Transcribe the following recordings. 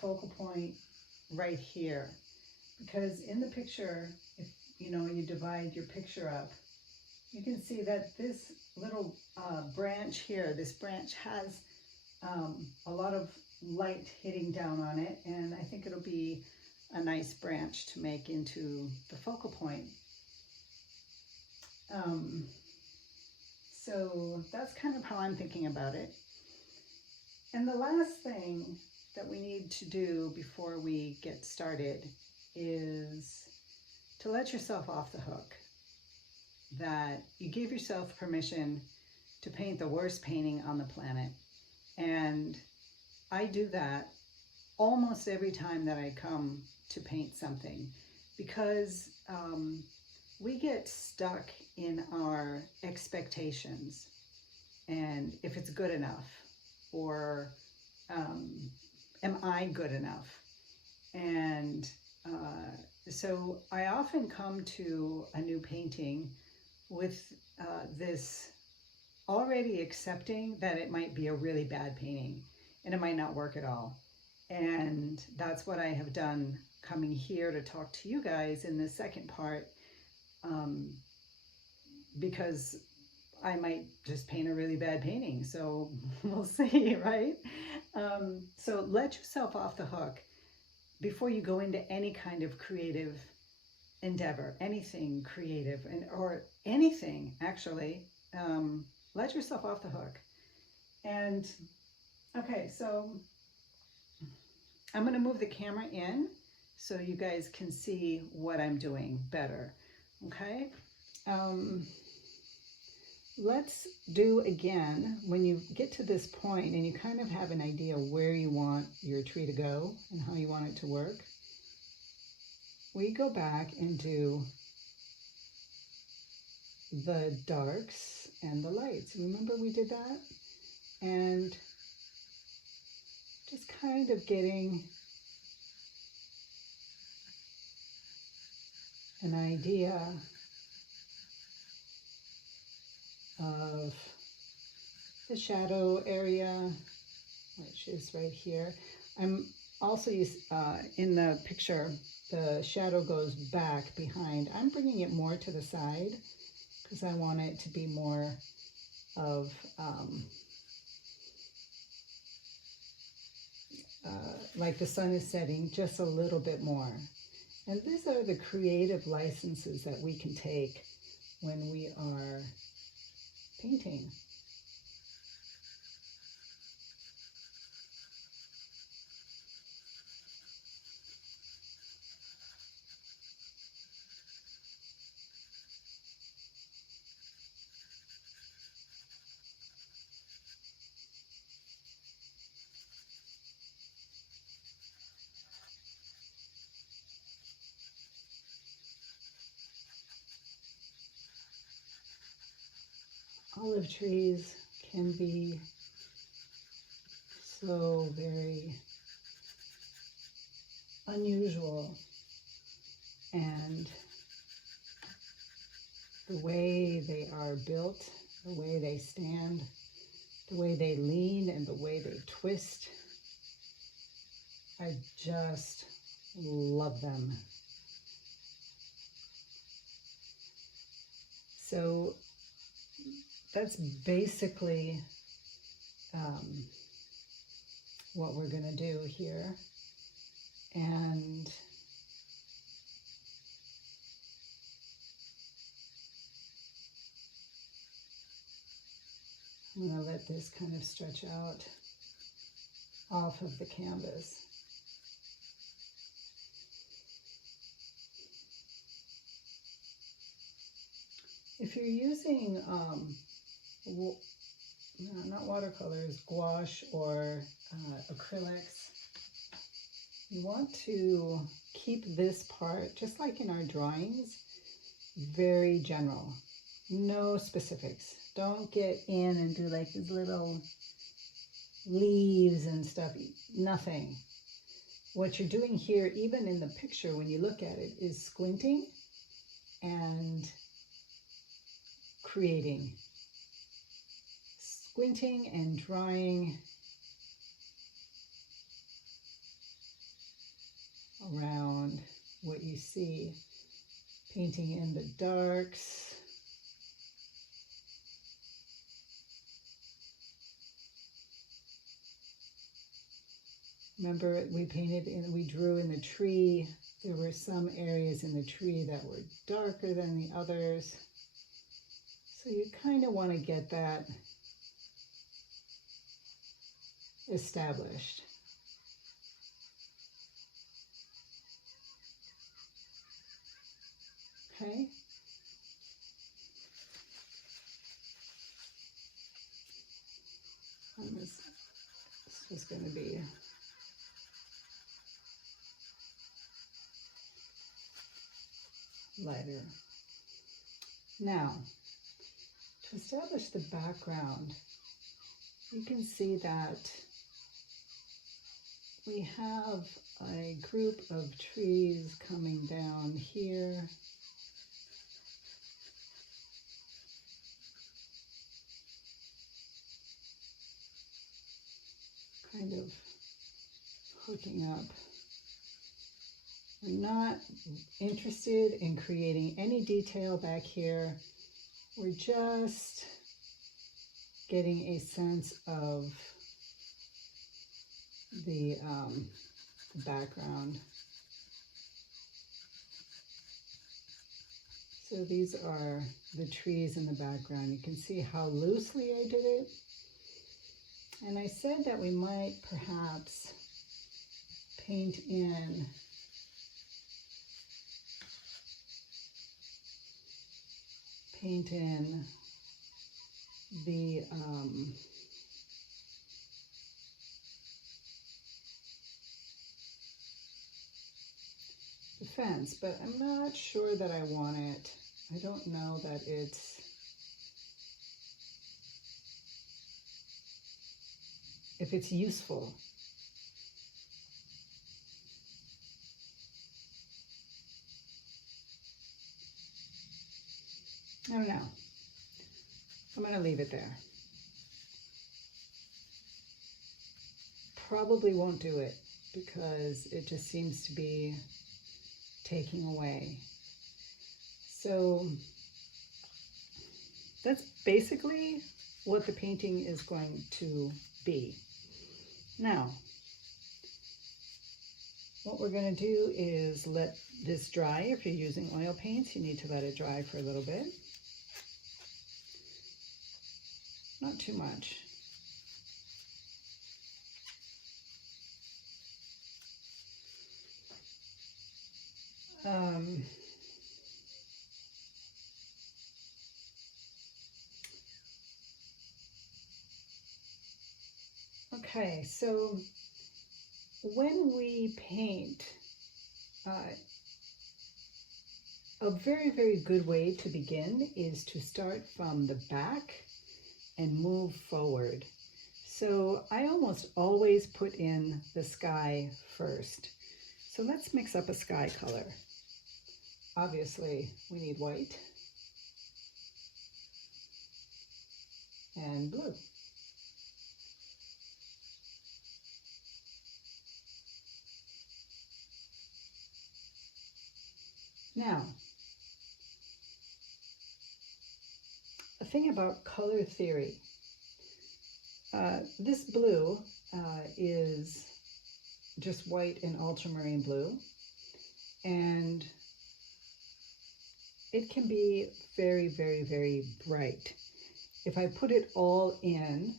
focal point right here, because in the picture, if you know, you divide your picture up, you can see that this little branch here, this branch has a lot of light hitting down on it, and I think it'll be a nice branch to make into the focal point. So that's kind of how I'm thinking about it. And the last thing that we need to do before we get started is to let yourself off the hook. That you give yourself permission to paint the worst painting on the planet. And I do that almost every time that I come to paint something, because we get stuck in our expectations and if it's good enough, or am I good enough? And so I often come to a new painting with this already accepting that it might be a really bad painting and it might not work at all. And that's what I have done coming here to talk to you guys in the second part, because I might just paint a really bad painting. So we'll see, right? So let yourself off the hook before you go into any kind of creative endeavor, anything creative, or anything actually. Let yourself off the hook. And okay, so I'm going to move the camera in so you guys can see what I'm doing better. Okay. Let's do again, when you get to this point and you kind of have an idea where you want your tree to go and how you want it to work, we go back and do the darks and the lights. Remember we did that? And just kind of getting an idea of the shadow area, which is right here. I'm also in the picture, the shadow goes back behind. I'm bringing it more to the side because I want it to be more of like the sun is setting just a little bit more. And these are the creative licenses that we can take when we are painting. Olive trees can be so very unusual, and the way they are built, the way they stand, the way they lean, and the way they twist, I just love them. So that's basically what we're going to do here. And I'm going to let this kind of stretch out off of the canvas. If you're using not watercolors, gouache or acrylics, you want to keep this part, just like in our drawings, very general. No specifics. Don't get in and do like these little leaves and stuff. Nothing. What you're doing here, even in the picture when you look at it, is squinting and creating. Squinting and drawing around what you see, painting in the darks. Remember, we drew in the tree. There were some areas in the tree that were darker than the others. So you kind of want to get that established. Okay. And this is going to be lighter. Now, to establish the background, you can see that we have a group of trees coming down here. Kind of hooking up. We're not interested in creating any detail back here. We're just getting a sense of the background. So these are the trees in the background. You can see how loosely I did it. And I said that we might perhaps paint in the fence, but I'm not sure that I want it. I don't know that if it's useful. I don't know. I'm going to leave it there. Probably won't do it because it just seems to be taking away. So that's basically what the painting is going to be. Now, what we're going to do is let this dry. If you're using oil paints, you need to let it dry for a little bit. Not too much. Okay, so when we paint, a very, very good way to begin is to start from the back and move forward. So I almost always put in the sky first. So let's mix up a sky color. Obviously, we need white and blue. Now, a thing about color theory. This blue is just white and ultramarine blue, and it can be very, very, very bright. If I put it all in,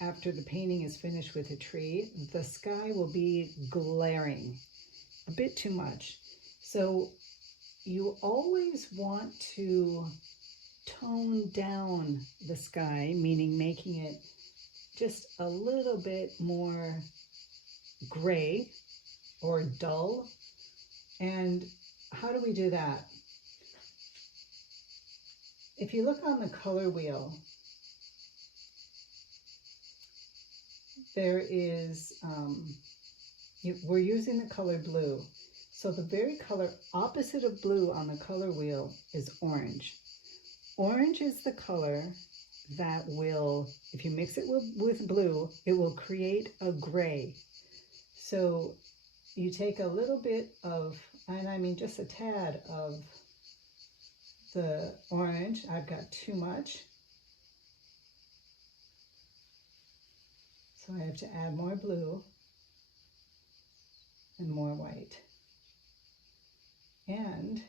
after the painting is finished with a tree, the sky will be glaring, a bit too much. So you always want to tone down the sky, meaning making it just a little bit more gray or dull. And how do we do that? If you look on the color wheel, there is, we're using the color blue. So the very color opposite of blue on the color wheel is orange. Orange is the color that will, if you mix it with blue, it will create a gray. So you take a little bit of, and I mean just a tad of the orange. I've got too much, so I have to add more blue and more white. And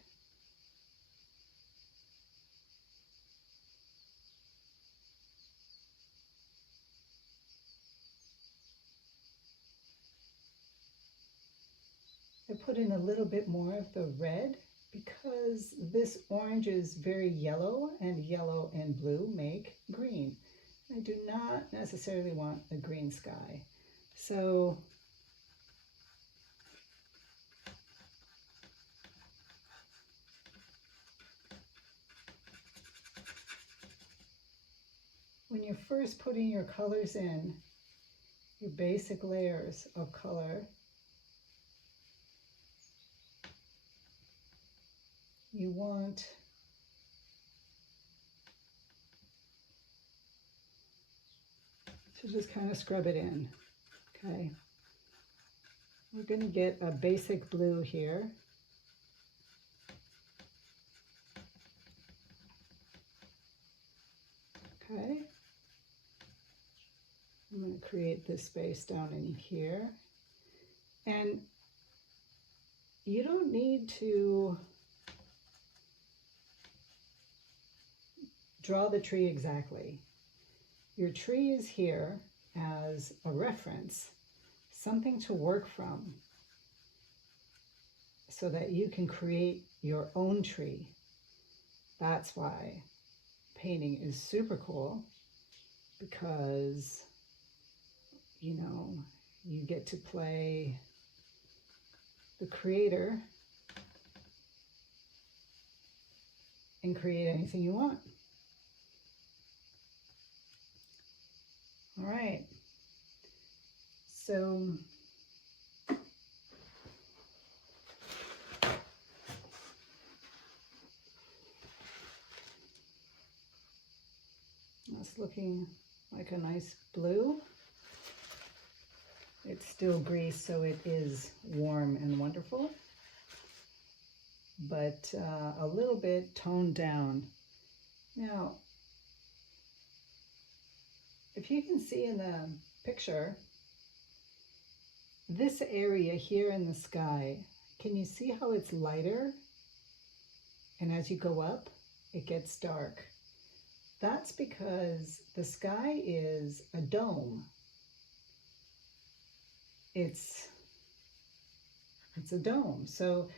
I put in a little bit more of the red because this orange is very yellow, and yellow and blue make green. I do not necessarily want a green sky. So when you're first putting your colors in, your basic layers of color, you want to just kind of scrub it in, okay? We're going to get a basic blue here. Okay. I'm going to create this space down in here. And you don't need to draw the tree exactly. Your tree is here as a reference, something to work from, so that you can create your own tree. That's why painting is super cool, because, you know, you get to play the creator and create anything you want. All right, so that's looking like a nice blue. It's still grease, so it is warm and wonderful, but a little bit toned down. Now, if you can see in the picture, this area here in the sky, can you see how it's lighter? And as you go up, it gets dark. That's because the sky is a dome. It's a dome. So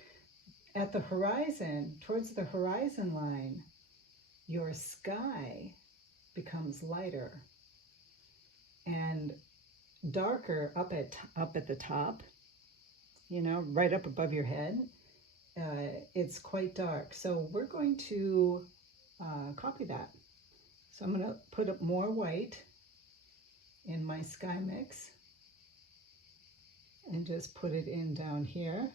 at the horizon, towards the horizon line, your sky becomes lighter and darker up at the top, you know, right up above your head. It's quite dark. So we're going to copy that. So I'm going to put up more white in my sky mix and just put it in down here.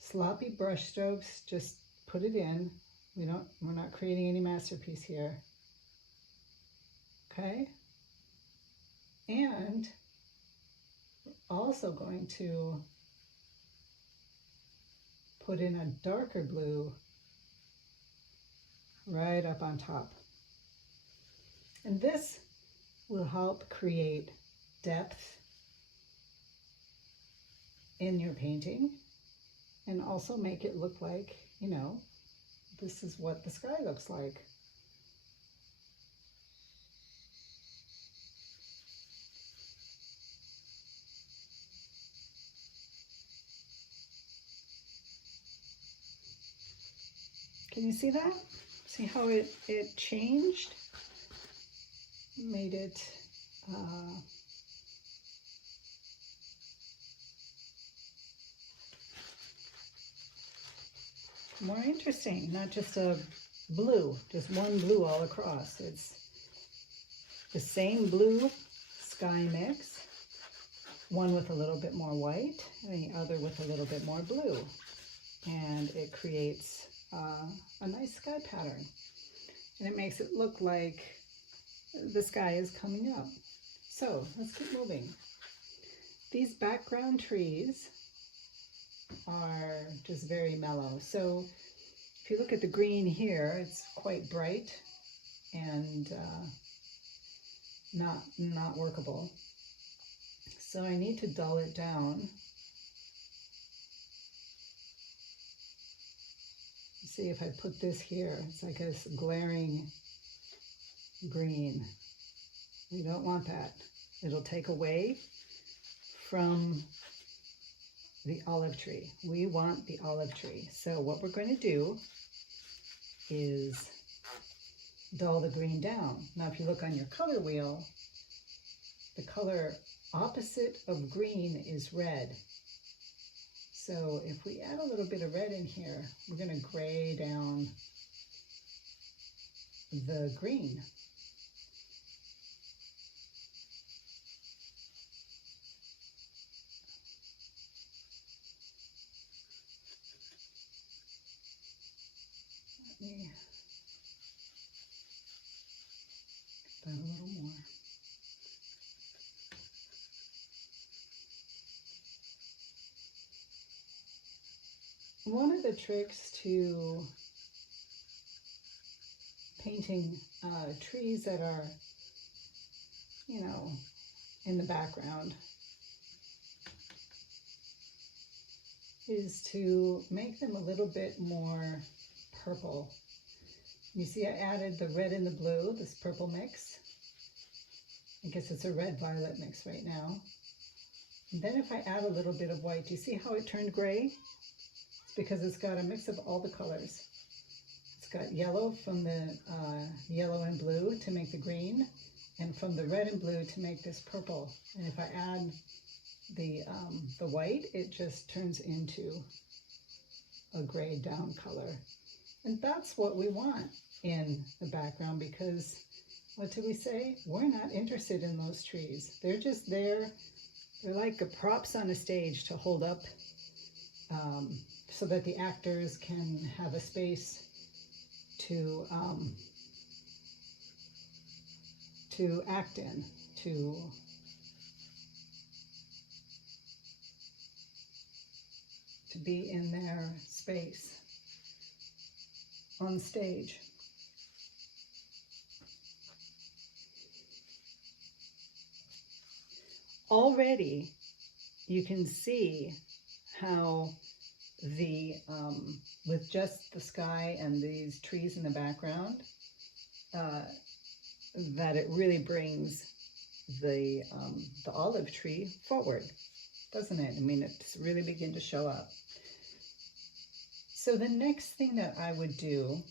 Sloppy brush strokes, just put it in. We're not creating any masterpiece here. Okay? And we're also going to put in a darker blue right up on top. And this will help create depth in your painting and also make it look like, you know, this is what the sky looks like. Can you see that? See how it changed? Made it more interesting, not just a blue, just one blue all across. It's the same blue sky mix, one with a little bit more white and the other with a little bit more blue. And it creates a nice sky pattern. And it makes it look like the sky is coming up. So let's keep moving. These background trees are just very mellow. So if you look at the green here, it's quite bright and not workable. So I need to dull it down. See if I put this here, it's like a glaring green. We don't want that. It'll take away from the olive tree. We want the olive tree. So what we're going to do is dull the green down. Now if you look on your color wheel, the color opposite of green is red. So if we add a little bit of red in here, we're going to gray down the green. Let me get that a little more. One of the tricks to painting trees that are, you know, in the background is to make them a little bit more purple. You see I added the red and the blue, this purple mix. I guess it's a red-violet mix right now. And then if I add a little bit of white, do you see how it turned gray? Because it's got a mix of all the colors. It's got yellow from the yellow and blue to make the green, and from the red and blue to make this purple. And if I add the white, it just turns into a grayed down color. And that's what we want in the background, because what did we say? We're not interested in those trees. They're just there. They're like props on a stage to hold up so that the actors can have a space to act in, to be in their space on stage. Already you can see how with just the sky and these trees in the background, that it really brings the olive tree forward, doesn't it? I mean, it's really begin to show up. So the next thing that I would do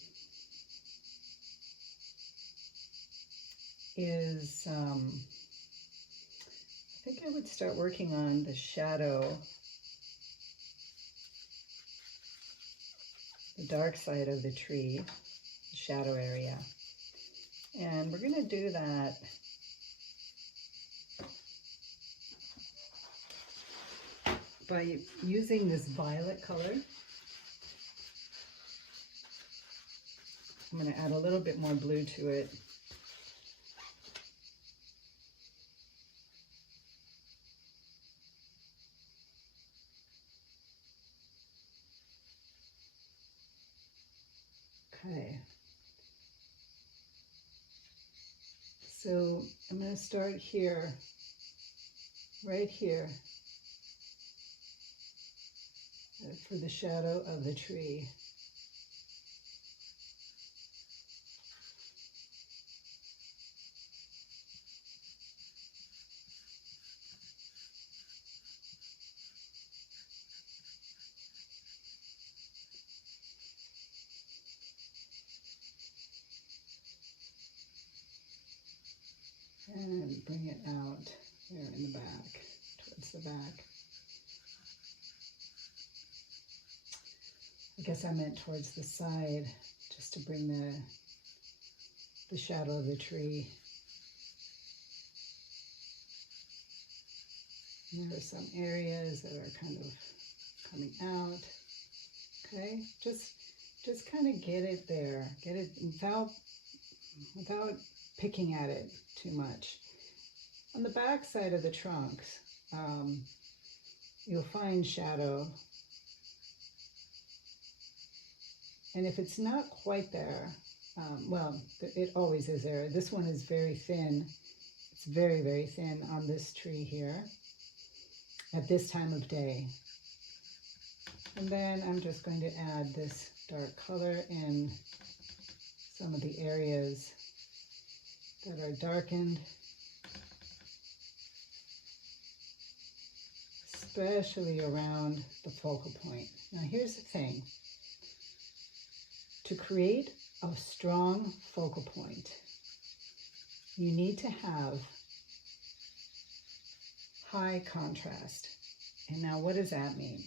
is, I think I would start working on the shadow, the dark side of the tree, the shadow area. And we're going to do that by using this violet color. I'm going to add a little bit more blue to it. Okay. So I'm going to start here, right here, for the shadow of the tree. And bring it out there in the back, towards the back. I guess I meant towards the side, just to bring the shadow of the tree. And there are some areas that are kind of coming out. Okay, just kind of get it there, get it without picking at it too much. On the back side of the trunks, you'll find shadow. And if it's not quite there, well, it always is there. This one is very thin. It's very, very thin on this tree here at this time of day. And then I'm just going to add this dark color in some of the areas that are darkened, especially around the focal point. Now here's the thing. To create a strong focal point, you need to have high contrast. And now what does that mean?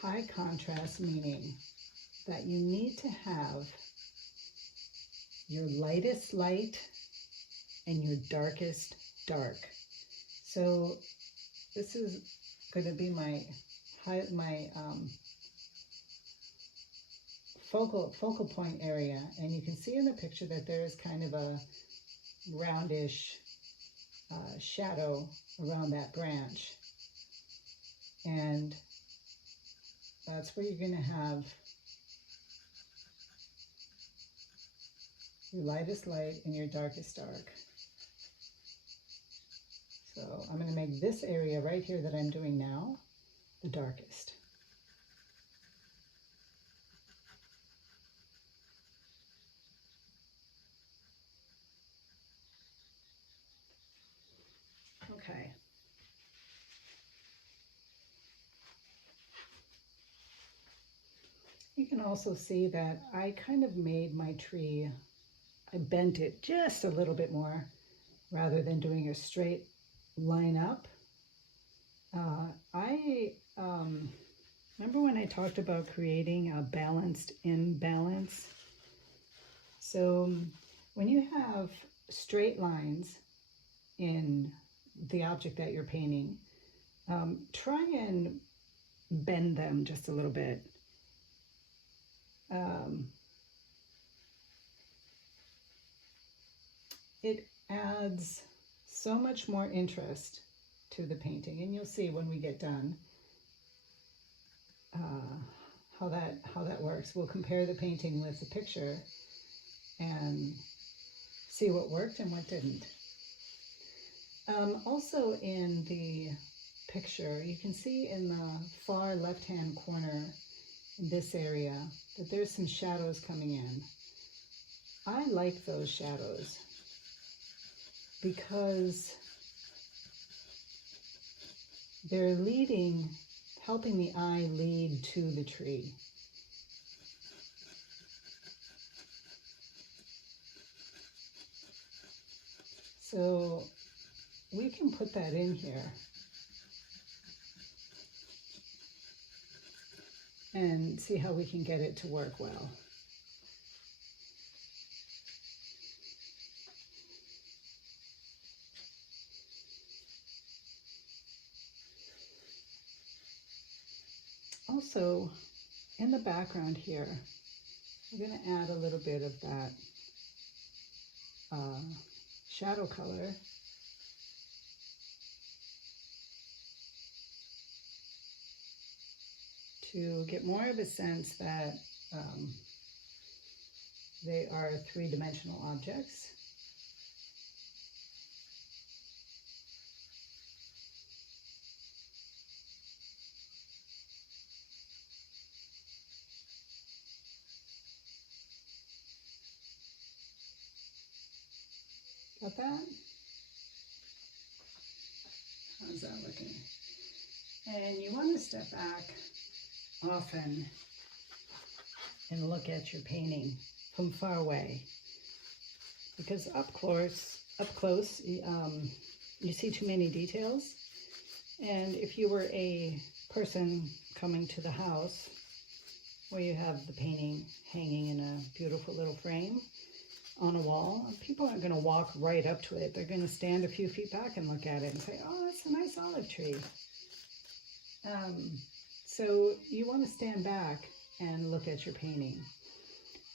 High contrast meaning that you need to have your lightest light and your darkest dark. So this is going to be my focal point area, and you can see in the picture that there is kind of a roundish shadow around that branch, and that's where you're going to have your lightest light and your darkest dark. So I'm going to make this area right here that I'm doing now the darkest. Okay. You can also see that I kind of made my tree, I bent it just a little bit more rather than doing a straight line up. I remember when I talked about creating a balanced imbalance. So when you have straight lines in the object that you're painting, try and bend them just a little bit. It adds so much more interest to the painting, and you'll see when we get done how that works. We'll compare the painting with the picture and see what worked and what didn't. Also in the picture, you can see in the far left-hand corner in this area that there's some shadows coming in. I like those shadows because they're helping the eye lead to the tree. So we can put that in here and see how we can get it to work well. Also, in the background here, I'm going to add a little bit of that shadow color. To get more of a sense that they are three-dimensional objects. Got that? How's that looking? And you want to step back often and look at your painting from far away, because up close you see too many details. And if you were a person coming to the house where you have the painting hanging in a beautiful little frame on a wall, people aren't going to walk right up to it. They're going to stand a few feet back and look at it and say, oh, that's a nice olive tree. So you want to stand back and look at your painting.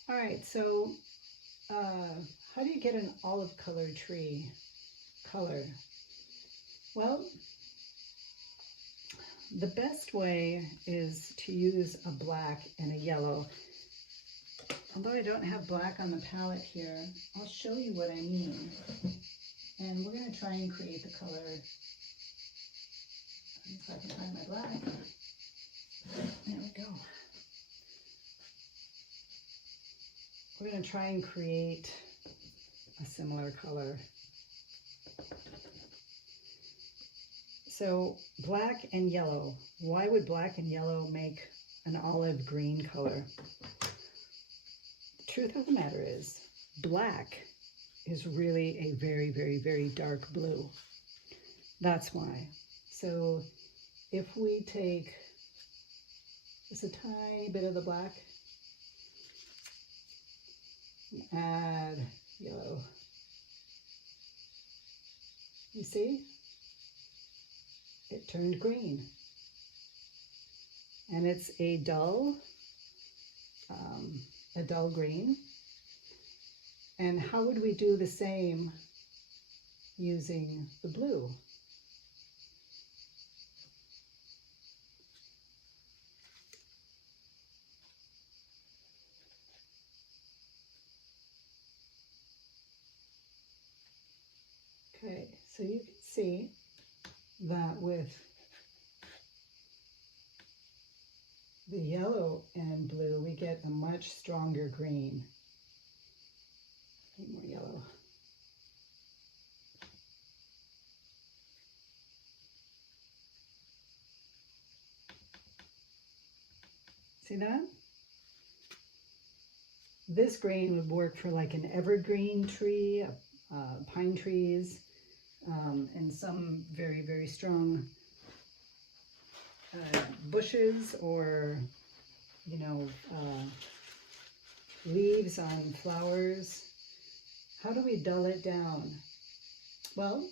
All right, so how do you get an olive colored tree color? Well, the best way is to use a black and a yellow. Although I don't have black on the palette here, I'll show you what I mean. And we're going to try and create the color. If I can find my black. There we go. We're going to try and create a similar color. So black and yellow. Why would black and yellow make an olive green color? The truth of the matter is, black is really a very, very, very dark blue. That's why. So if we take just a tiny bit of the black, add yellow, you see? It turned green. And it's a dull green. And how would we do the same using the blue? Okay, so you can see that with the yellow and blue, we get a much stronger green. Need more yellow. See that? This green would work for like an evergreen tree, pine trees, and some very, very strong bushes, or, you know, leaves on flowers. How do we dull it down? Well,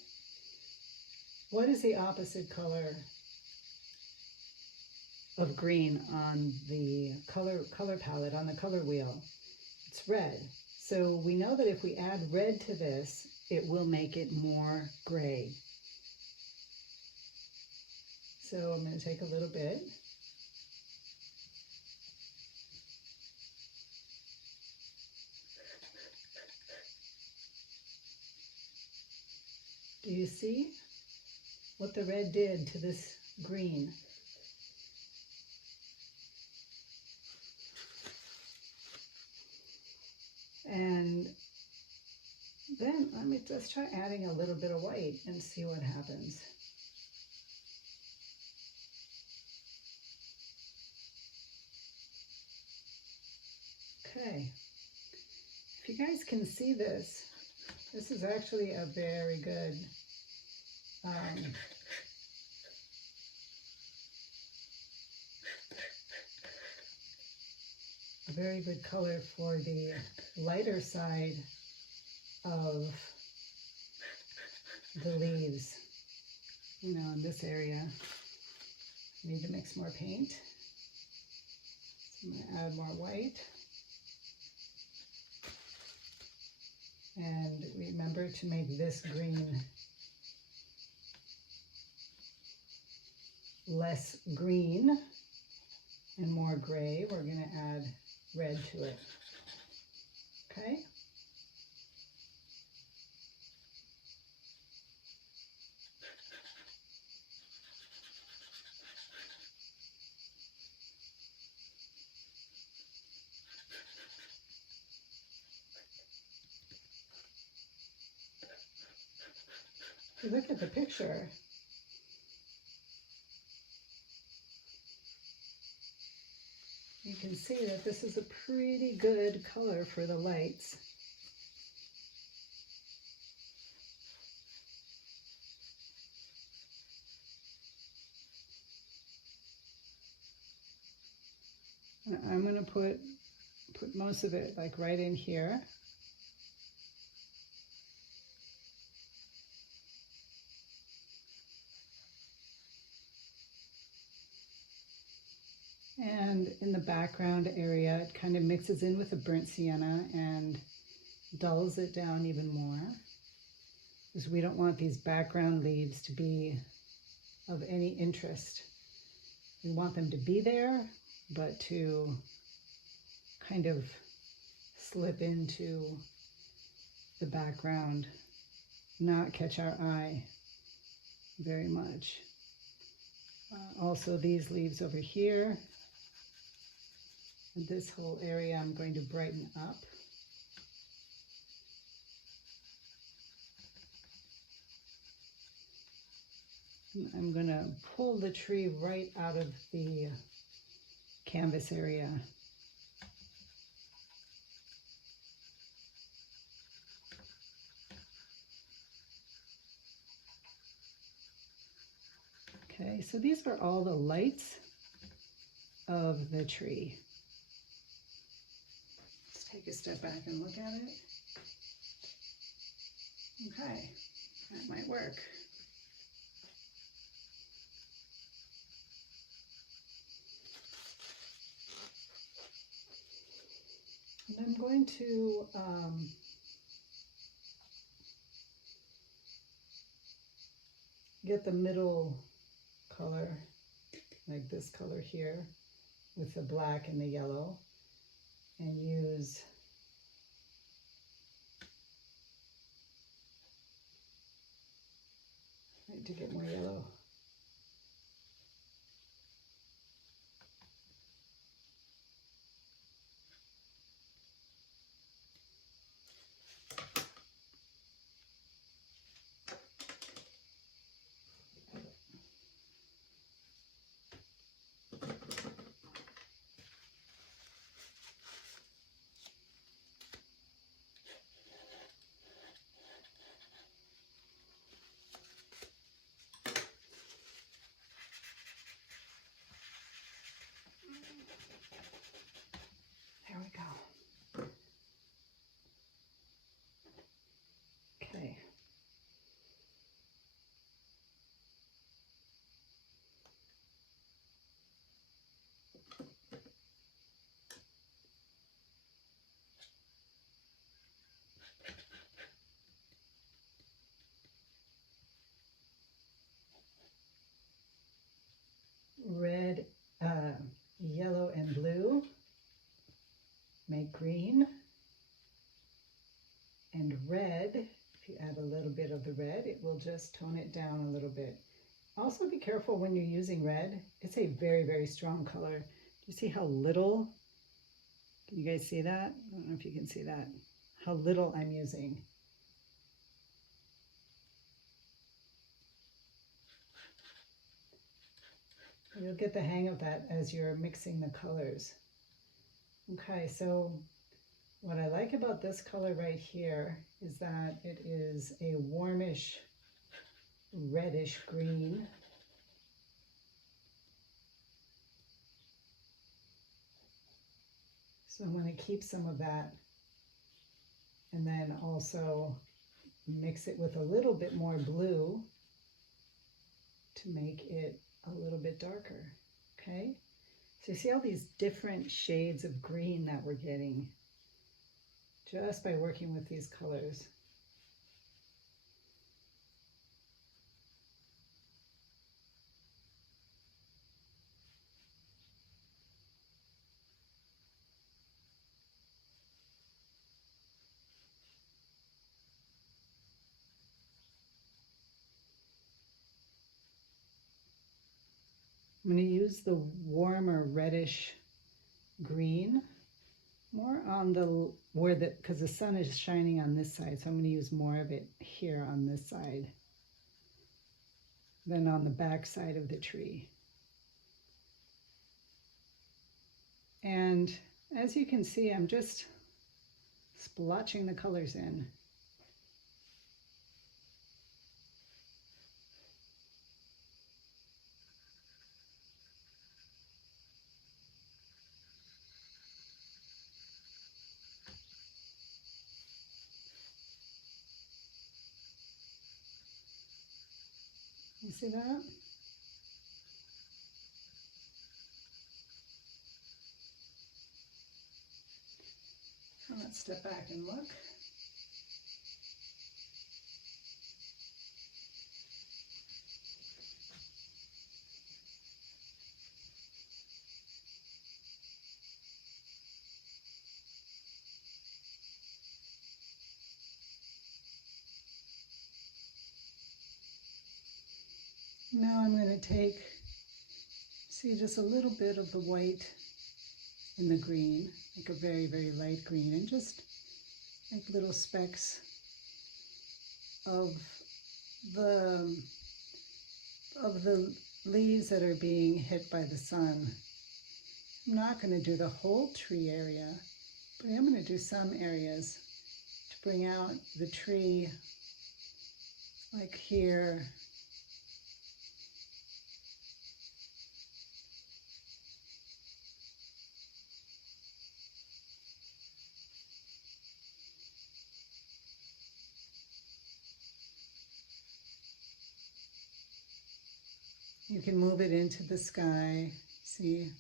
what is the opposite color of green on the color palette, on the color wheel? It's red. So we know that if we add red to this, it will make it more gray. So I'm going to take a little bit. Do you see what the red did to this green? And then let me just try adding a little bit of white and see what happens. Okay, if you guys can see this, this is actually a very good color for the lighter side of the leaves. You know, in this area, I need to mix more paint. So I'm going to add more white. And remember to make this green less green and more gray. We're going to add red to it. Okay? If you look at the picture, you can see that this is a pretty good color for the lights. And I'm going to put most of it like right in here. And in the background area, it kind of mixes in with the burnt sienna and dulls it down even more. because we don't want these background leaves to be of any interest. We want them to be there, but to kind of slip into the background, not catch our eye very much. Also these leaves over here, and this whole area I'm going to brighten up. And I'm going to pull the tree right out of the canvas area. Okay, so these are all the lights of the tree. Let's take a step back and look at it. Okay, that might work. And I'm going to get the middle color, like this color here, with the black and the yellow, and use to get more yellow. There we go. Okay. Red, yellow and blue make green, and red, if you add a little bit of the red, it will just tone it down a little bit. Also be careful when you're using red. It's a very, very strong color. Do you see how little? Can you guys see that? I don't know if you can see that. How little I'm using. You'll get the hang of that as you're mixing the colors. Okay, so what I like about this color right here is that it is a warmish, reddish green. So I'm going to keep some of that and then also mix it with a little bit more blue to make it a little bit darker. Okay, so you see all these different shades of green that we're getting just by working with these colors. I'm going to use the warmer reddish green more on the because the sun is shining on this side, so I'm going to use more of it here on this side than on the back side of the tree. And as you can see, I'm just splotching the colors in. You see that? Let's step back and look. Now I'm going to take, see, just a little bit of the white in the green, like a very, very light green, and just make little specks of the leaves that are being hit by the sun. I'm not going to do the whole tree area, but I am going to do some areas to bring out the tree, like here. You can move it into the sky, see?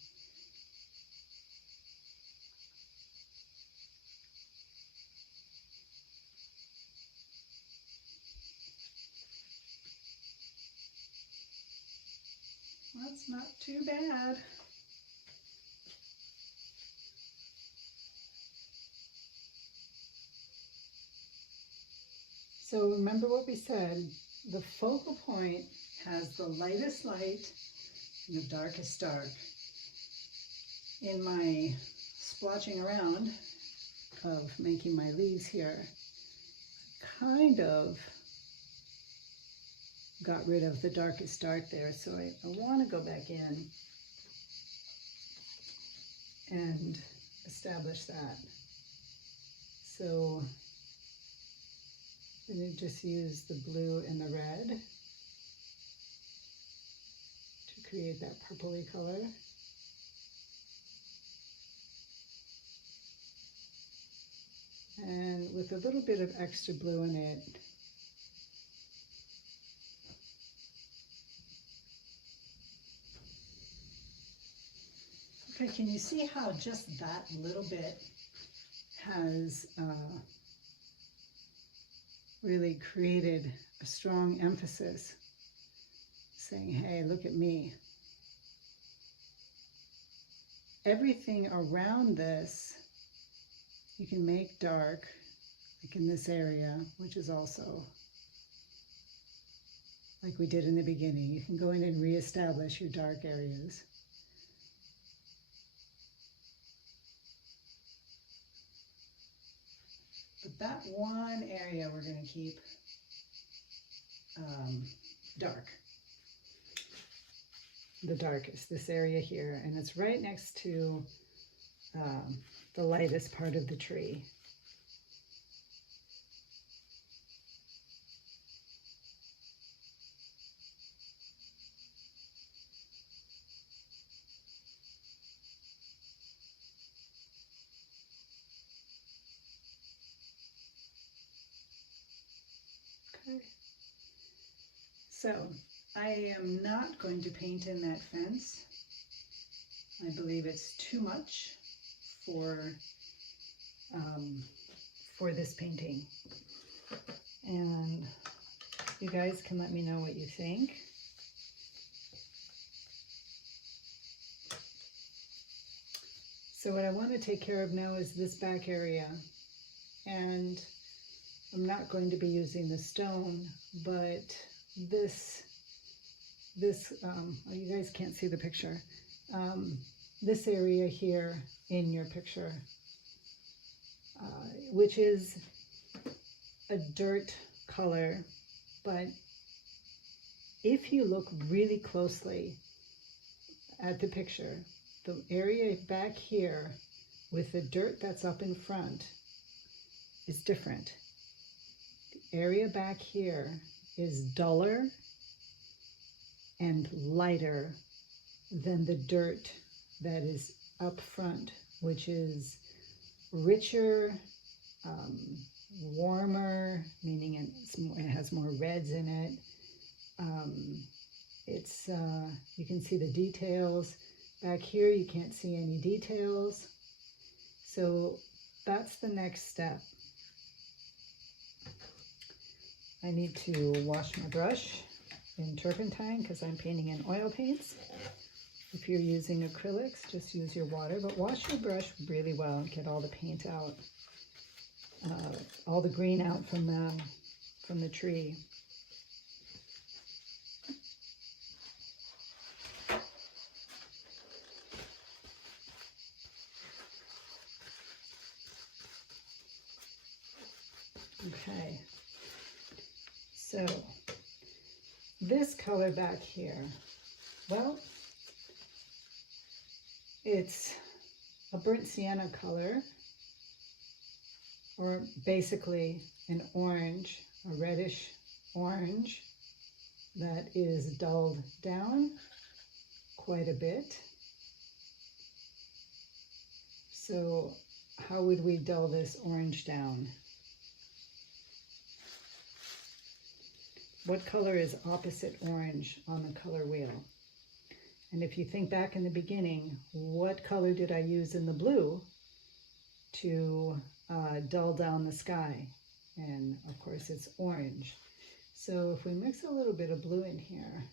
That's not too bad. So remember what we said, the focal point has the lightest light and the darkest dark. In my splotching around of making my leaves here, kind of got rid of the darkest dark there, so I want to go back in and establish that. So I'm going to just use the blue and the red to create that purpley color. And with a little bit of extra blue in it, okay, can you see how just that little bit has really created a strong emphasis, saying, hey, look at me. Everything around this you can make dark, like in this area, which is also like we did in the beginning. You can go in and reestablish your dark areas. But that one area we're going to keep dark. The darkest, this area here, and it's right next to the lightest part of the tree. Okay. So I am not going to paint in that fence. I believe it's too much for this painting. And you guys can let me know what you think. So what I want to take care of now is this back area. And I'm not going to be using the stone, but this oh, you guys can't see the picture. This area here in your picture, which is a dirt color, but if you look really closely at the picture, the area back here with the dirt that's up in front is different. The area back here is duller and lighter than the dirt that is up front, which is richer, warmer, meaning it has more reds in it. You can see the details. Back here you can't see any details. So that's the next step. I need to wash my brush in turpentine because I'm painting in oil paints. If you're using acrylics, just use your water, but wash your brush really well and get all the paint out, all the green out from the tree. color back here, well, it's a burnt sienna color, or basically an orange, a reddish orange that is dulled down quite a bit. So how would we dull this orange down? What color is opposite orange on the color wheel? And if you think back in the beginning, what color did I use in the blue to dull down the sky? And of course it's orange. So if we mix a little bit of blue in here,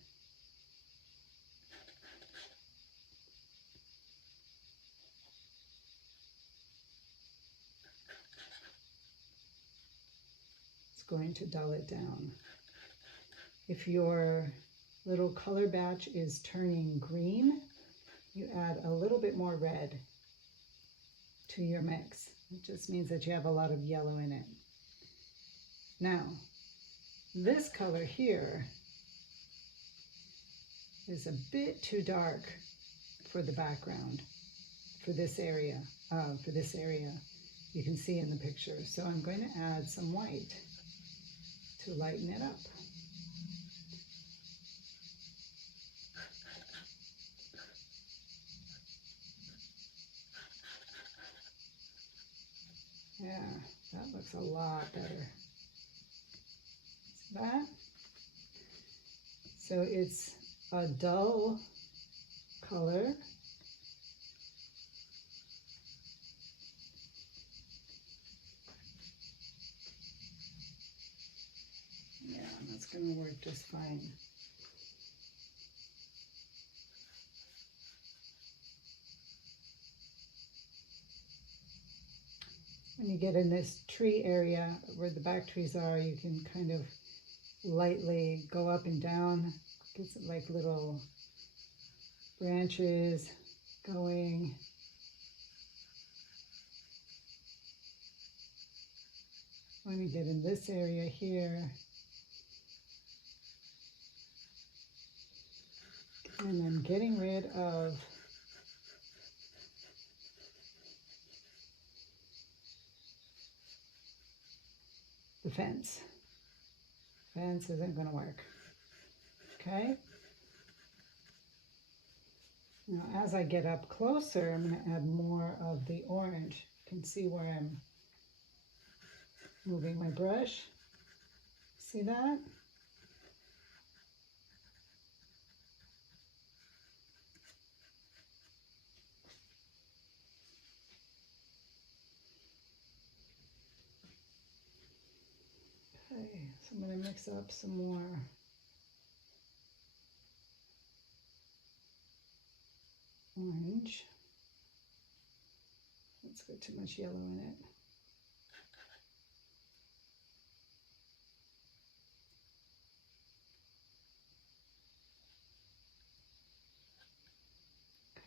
it's going to dull it down. If your little color batch is turning green, you add a little bit more red to your mix. It just means that you have a lot of yellow in it. Now, this color here is a bit too dark for the background, for this area. You can see in the picture. So I'm going to add some white to lighten it up. Yeah, that looks a lot better. See that? So it's a dull color. Yeah, that's going to work just fine. When you get in this tree area where the back trees are, you can kind of lightly go up and down, get some like little branches going. When you get in this area here, and I'm getting rid of the fence. Fence isn't going to work. Okay? Now as I get up closer, I'm going to add more of the orange. You can see where I'm moving my brush. See that? Okay, so I'm going to mix up some more orange. Let's get too much yellow in it.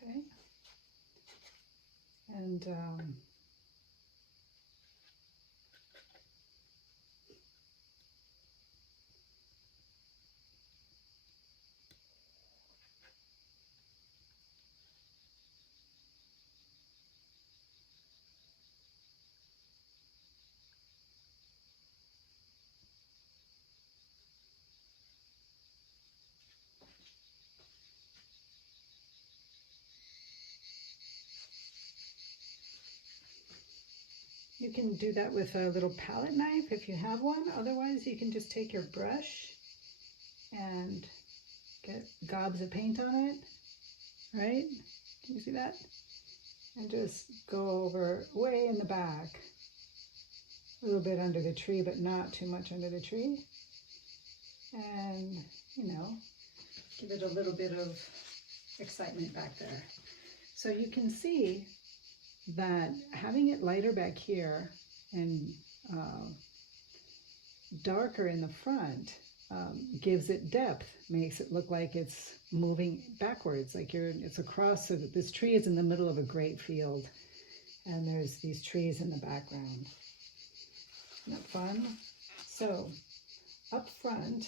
Okay. And you can do that with a little palette knife if you have one. Otherwise, you can just take your brush and get gobs of paint on it, right? Can you see that? And just go over way in the back, a little bit under the tree, but not too much under the tree. And, you know, give it a little bit of excitement back there. So you can see that having it lighter back here and darker in the front gives it depth, makes it look like it's moving backwards, like it's across, so that this tree is in the middle of a great field and there's these trees in the background. Isn't that fun? So up front,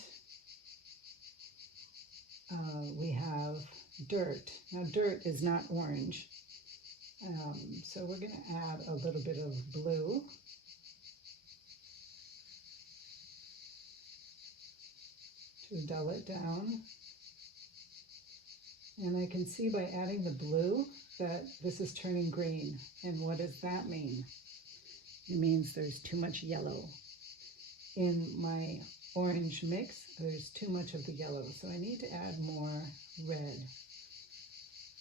dirt. Now dirt is not orange. So we're going to add a little bit of blue. To dull it down. And I can see by adding the blue that this is turning green. And what does that mean? It means there's too much yellow. In my orange mix, there's too much of the yellow. So I need to add more red.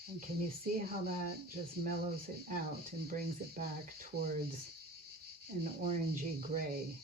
And can you see how that just mellows it out and brings it back towards an orangey gray?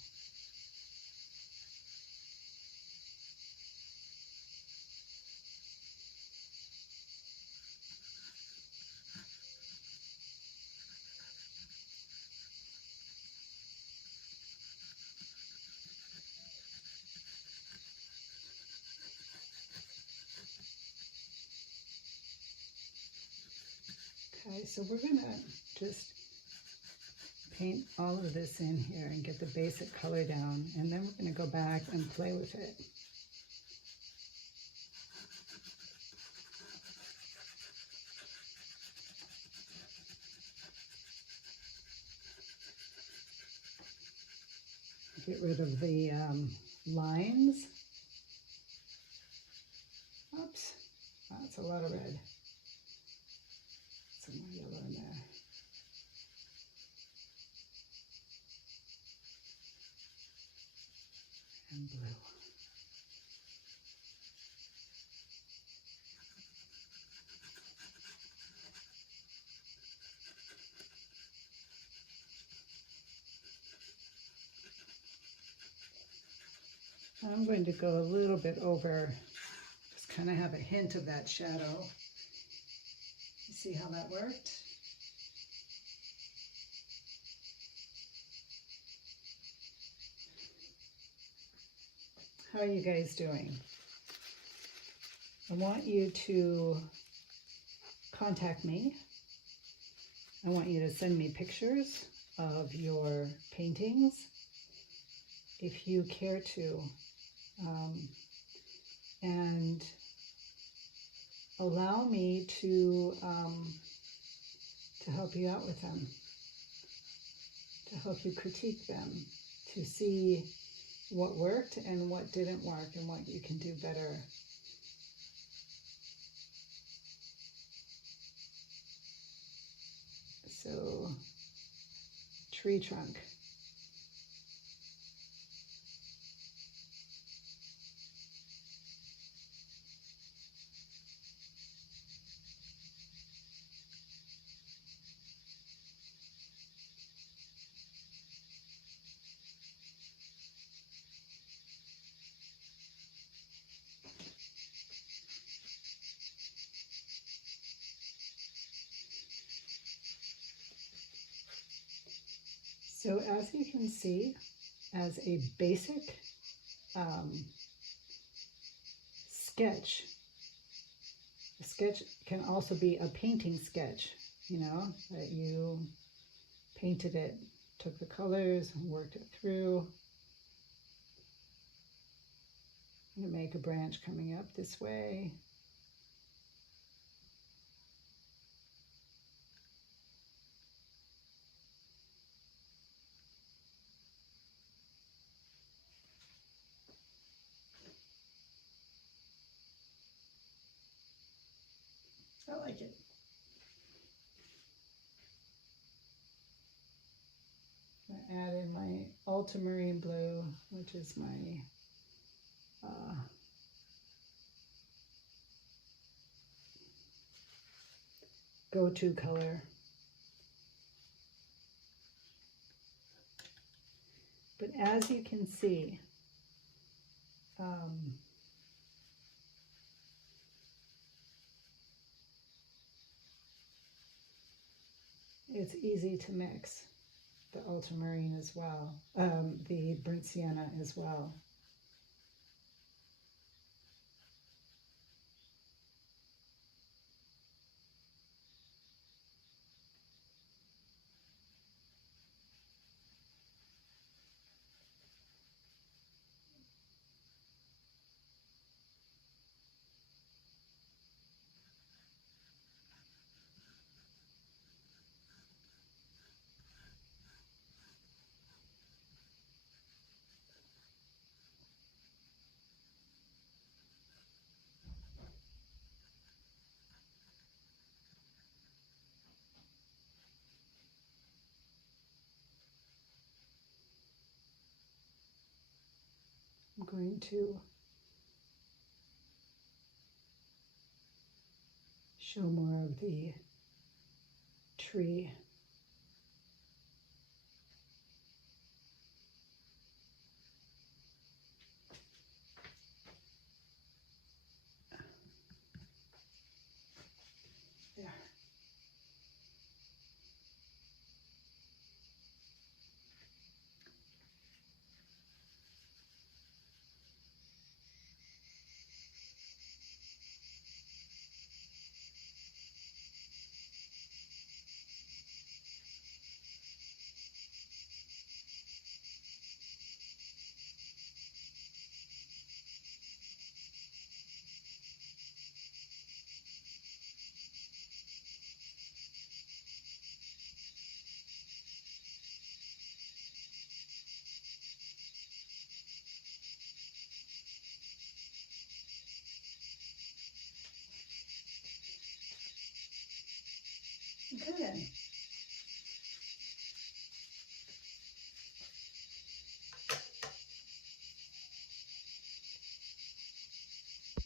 Okay, so we're going to just paint all of this in here and get the basic color down, and then we're going to go back and play with it. Get rid of the lines. Oops, that's a lot of red. Some more yellow in there. And blue. I'm going to go a little bit over, just kind of have a hint of that shadow. You see how that worked? How are you guys doing? I want you to contact me. I want you to send me pictures of your paintings if you care to, and allow me to help you out with them, to help you critique them, to see what worked and what didn't work and what you can do better. So, tree trunk. So as you can see, as a basic sketch, a sketch can also be a painting sketch, you know, that you painted it, took the colors, worked it through. I'm going to make a branch coming up this way. I like it. I add in my ultramarine blue, which is my go-to color. But as you can see, it's easy to mix the ultramarine as well, the burnt sienna as well. going to show more of the tree. There. Good.